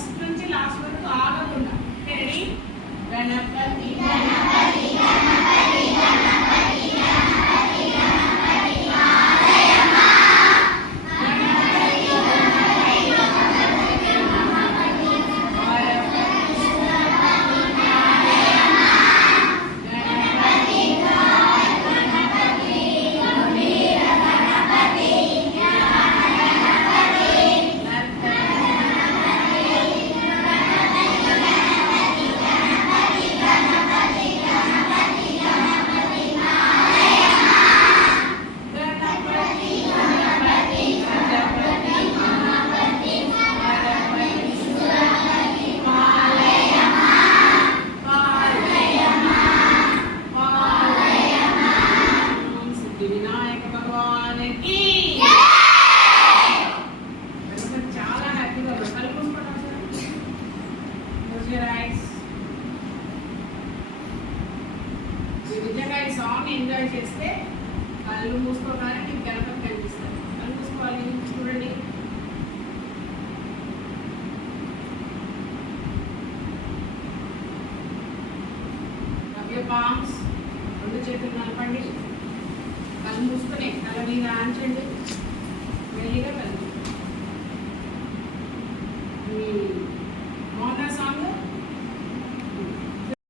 ఫస్ట్ నుంచి లాస్ట్ వరకు ఆగకుండా. రెడీ? గణపతి వినాయక భగవానికి చాలా హ్యాపీగా నిజంగా ఈ సాంగ్ ఎంజాయ్ చేస్తే కళ్ళు మూసుకోగానే మీకు గణపతి కనిపిస్తారు. కళ్ళు మూసుకోవాలి, చూడండి. పామ్స్ రెండు చేతులు నలపండి. కళ్ళు మూసుకొని తల మీద ఆంచండి. మెల్లిగా కళ్ళు